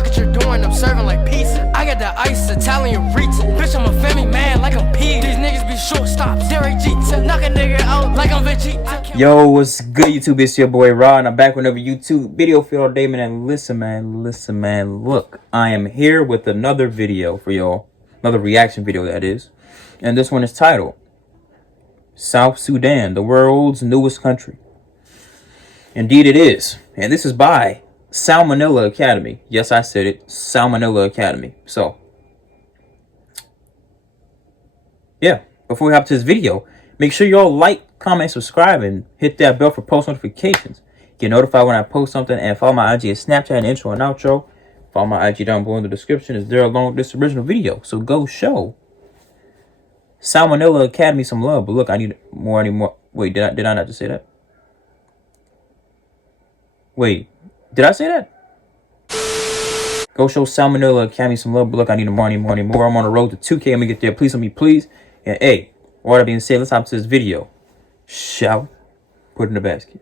Look what you're doing, I'm serving like pizza. I got the ice, Italian reach. Bitch, I'm a family man like I'm P. These niggas be shortstops. Derek Jeter, knock a nigga out like I'm Vegeta. Yo, what's good, YouTube? It's your boy Rod, and I'm back with another YouTube video for all day, man. And listen, man. Look, I am here with another video for y'all. Another reaction video, that is. And this one is titled South Sudan, the world's newest country. Indeed it is. And this is by Salmonella Academy. Yes, I said it. Salmonella Academy. So, yeah. Before we hop to this video, make sure y'all like, comment, subscribe, and hit that bell for post notifications. Get notified when I post something, and follow my IG and Snapchat and intro and outro. Follow my IG down below in the description. Is there along with this original video. So go show Salmonella Academy some love. But look, I need more. Wait, did I not just say that? Wait, did I say that? Go show Salmonella Academy some love. But look, I need more. I'm on the road to 2K. Let me get there. Please, let me please. And hey, all that being said, let's hop to this video. Shall we? Put it in the basket.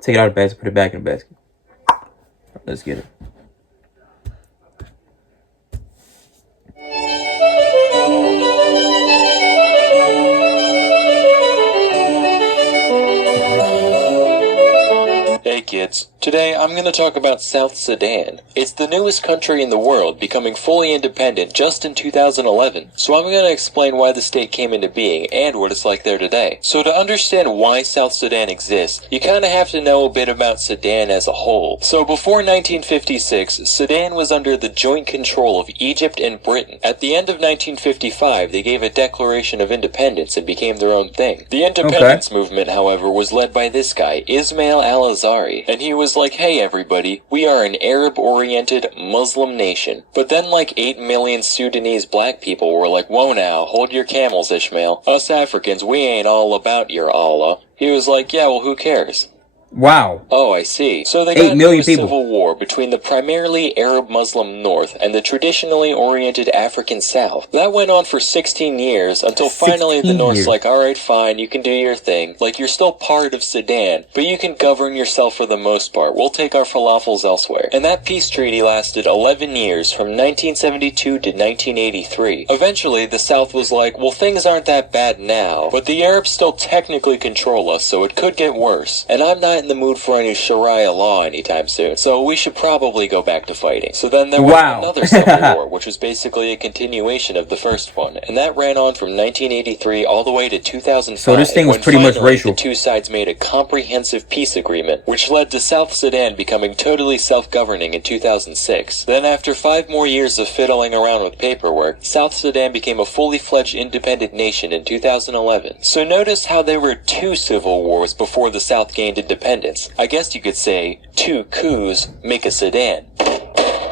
Take it out of the basket, put it back in the basket. Let's get it. Hey kids, today I'm going to talk about South Sudan. It's the newest country in the world, becoming fully independent just in 2011. So I'm going to explain why the state came into being and what it's like there today. So to understand why South Sudan exists, you kind of have to know a bit about Sudan as a whole. So before 1956, Sudan was under the joint control of Egypt and Britain. At the end of 1955, they gave a declaration of independence and became their own thing. The independence movement, however, was led by this guy, Ismail al-Azhari. And he was like, hey everybody, we are an Arab-oriented Muslim nation. But then like 8 million Sudanese black people were like, whoa now, hold your camels, Ishmael. Us Africans, we ain't all about your Allah. He was like, yeah, well, who cares? Wow. Oh, I see. So they got into a civil war between the primarily Arab-Muslim North and the traditionally oriented African South. That went on for 16 years until finally the North's like, alright, fine, you can do your thing. Like, you're still part of Sudan, but you can govern yourself for the most part. We'll take our falafels elsewhere. And that peace treaty lasted 11 years, from 1972 to 1983. Eventually, the South was like, well, things aren't that bad now, but the Arabs still technically control us, so it could get worse. And I'm not in the mood for any Sharia law anytime soon, so we should probably go back to fighting. So then there was another civil war, which was basically a continuation of the first one, and that ran on from 1983 all the way to 2005. So this thing was pretty much racial. The two sides made a comprehensive peace agreement, which led to South Sudan becoming totally self-governing in 2006. Then after 5 more years of fiddling around with paperwork, South Sudan became a fully fledged independent nation in 2011. So notice how there were 2 civil wars before the South gained independence. I guess you could say 2 coups make a Sudan.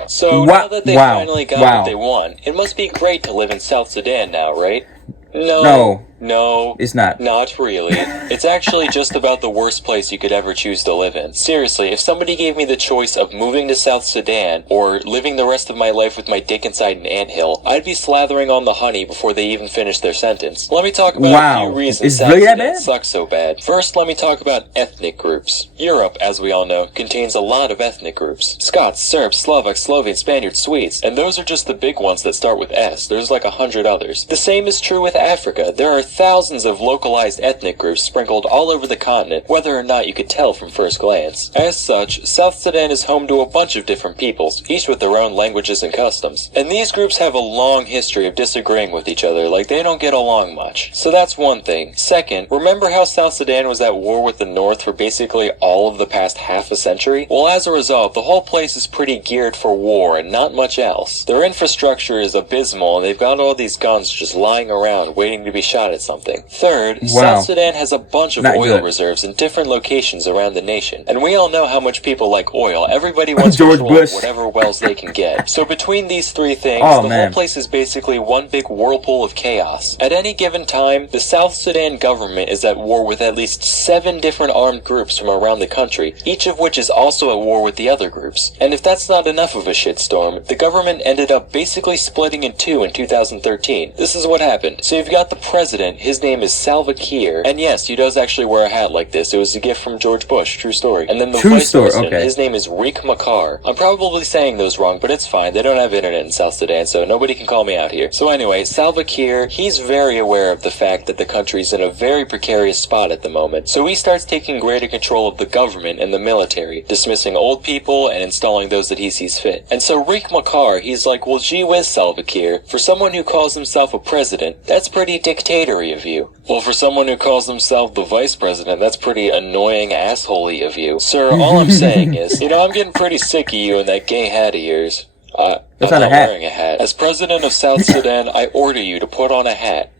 So now that they finally got what they want, it must be great to live in South Sudan now, right? No, it's not. Not really. It's actually just about the worst place you could ever choose to live in. Seriously, if somebody gave me the choice of moving to South Sudan or living the rest of my life with my dick inside an anthill, I'd be slathering on the honey before they even finish their sentence. Let me talk about a few reasons South Sudan sucks so bad. First, let me talk about ethnic groups. Europe, as we all know, contains a lot of ethnic groups. Scots, Serbs, Slovaks, Slovenes, Spaniards, Swedes. And those are just the big ones that start with S. There's like 100 others. The same is true with Africa. There are thousands of localized ethnic groups sprinkled all over the continent, whether or not you could tell from first glance. As such, South Sudan is home to a bunch of different peoples, each with their own languages and customs. And these groups have a long history of disagreeing with each other, like they don't get along much. So that's one thing. Second, remember how South Sudan was at war with the North for basically all of the past half a century? Well, as a result, the whole place is pretty geared for war and not much else. Their infrastructure is abysmal, and they've got all these guns just lying around waiting to be shot at something. Third, South Sudan has a bunch of oil reserves in different locations around the nation. And we all know how much people like oil. Everybody wants to control whatever wells they can get. So between these 3 things, the whole place is basically one big whirlpool of chaos. At any given time, the South Sudan government is at war with at least 7 different armed groups from around the country, each of which is also at war with the other groups. And if that's not enough of a shitstorm, the government ended up basically splitting in 2 in 2013. This is what happened. So you've got the president president, his name is Salva Kiir. And yes, he does actually wear a hat like this. It was a gift from George Bush. True story. And then the vice president, his name is Riek Machar. I'm probably saying those wrong, but it's fine. They don't have internet in South Sudan, so nobody can call me out here. So anyway, Salva Kiir, he's very aware of the fact that the country's in a very precarious spot at the moment. So he starts taking greater control of the government and the military, dismissing old people and installing those that he sees fit. And so Riek Machar, he's like, well, gee whiz, Salva Kiir, for someone who calls himself a president, that's pretty dictatory of you. Well, for someone who calls himself the vice president, that's pretty annoying assholey of you. Sir, all I'm saying is, I'm getting pretty sick of you and that gay hat of yours. I'm not wearing a hat. As president of South Sudan, I order you to put on a hat.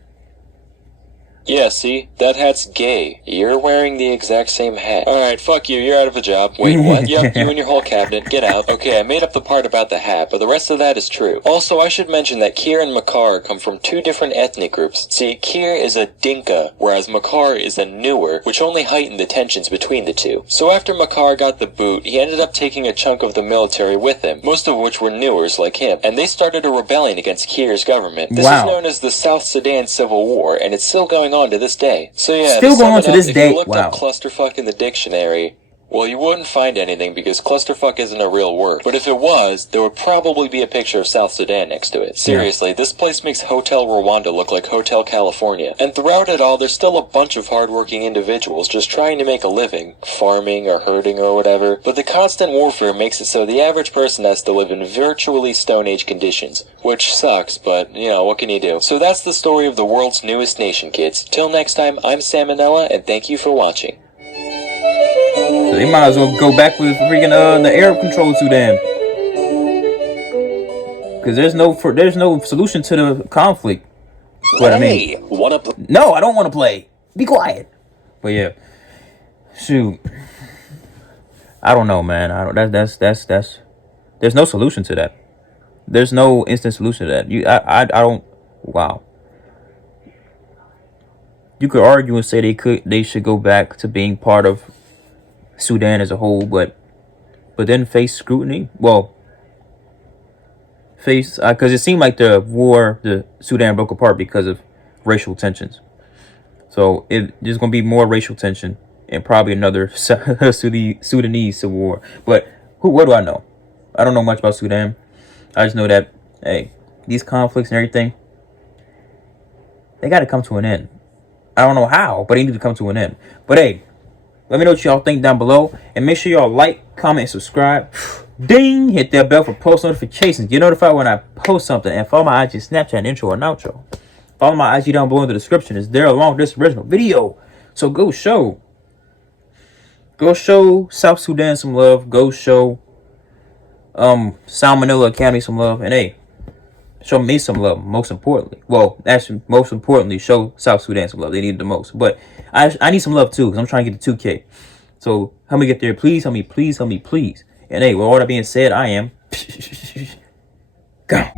Yeah, see? That hat's gay. You're wearing the exact same hat. Alright, fuck you, you're out of a job. Wait, what? Yep, you and your whole cabinet, get out. Okay, I made up the part about the hat, but the rest of that is true. Also, I should mention that Kiir and Machar come from two different ethnic groups. See, Kiir is a Dinka, whereas Machar is a Nuer, which only heightened the tensions between the two. So after Machar got the boot, he ended up taking a chunk of the military with him, most of which were Nuers like him, and they started a rebellion against Kiir's government. This is known as the South Sudan Civil War, and it's still going on to this day. So yeah, still going on to this day. If you looked up clusterfuck in the dictionary, well, you wouldn't find anything because clusterfuck isn't a real word. But if it was, there would probably be a picture of South Sudan next to it. Seriously, this place makes Hotel Rwanda look like Hotel California. And throughout it all, there's still a bunch of hardworking individuals just trying to make a living, farming or herding or whatever. But the constant warfare makes it so the average person has to live in virtually Stone Age conditions. Which sucks, but, what can you do? So that's the story of the world's newest nation, kids. Till next time, I'm Salmonella, and thank you for watching. So they might as well go back with freaking the Arab controlled Sudan, because there's no solution to the conflict. But I mean, no, I don't want to play. Be quiet. But yeah, shoot, I don't know, man. That's there's no solution to that. There's no instant solution to that. I don't. Wow. You could argue and say they should go back to being part of Sudan as a whole, but then face scrutiny. Well, because it seemed like the Sudan broke apart because of racial tensions. So there's gonna be more racial tension and probably another Sudanese civil war. But what do I know? I don't know much about Sudan. I just know that these conflicts and everything, they got to come to an end. I don't know how, but they need to come to an end. But hey, let me know what y'all think down below. And make sure y'all like, comment, and subscribe. Ding! Hit that bell for post notifications. Get notified when I post something. And follow my IG, Snapchat, intro, and outro. Follow my IG down below in the description. It's there along with this original video. So go show South Sudan some love. Go show Salmonella Academy some love. And hey, show me some love, most importantly. Well, actually, most importantly, show South Sudan some love. They need it the most. But I need some love too, because I'm trying to get to 2K. So help me get there. Please help me, please help me, please. And hey, with all that being said, I am gone.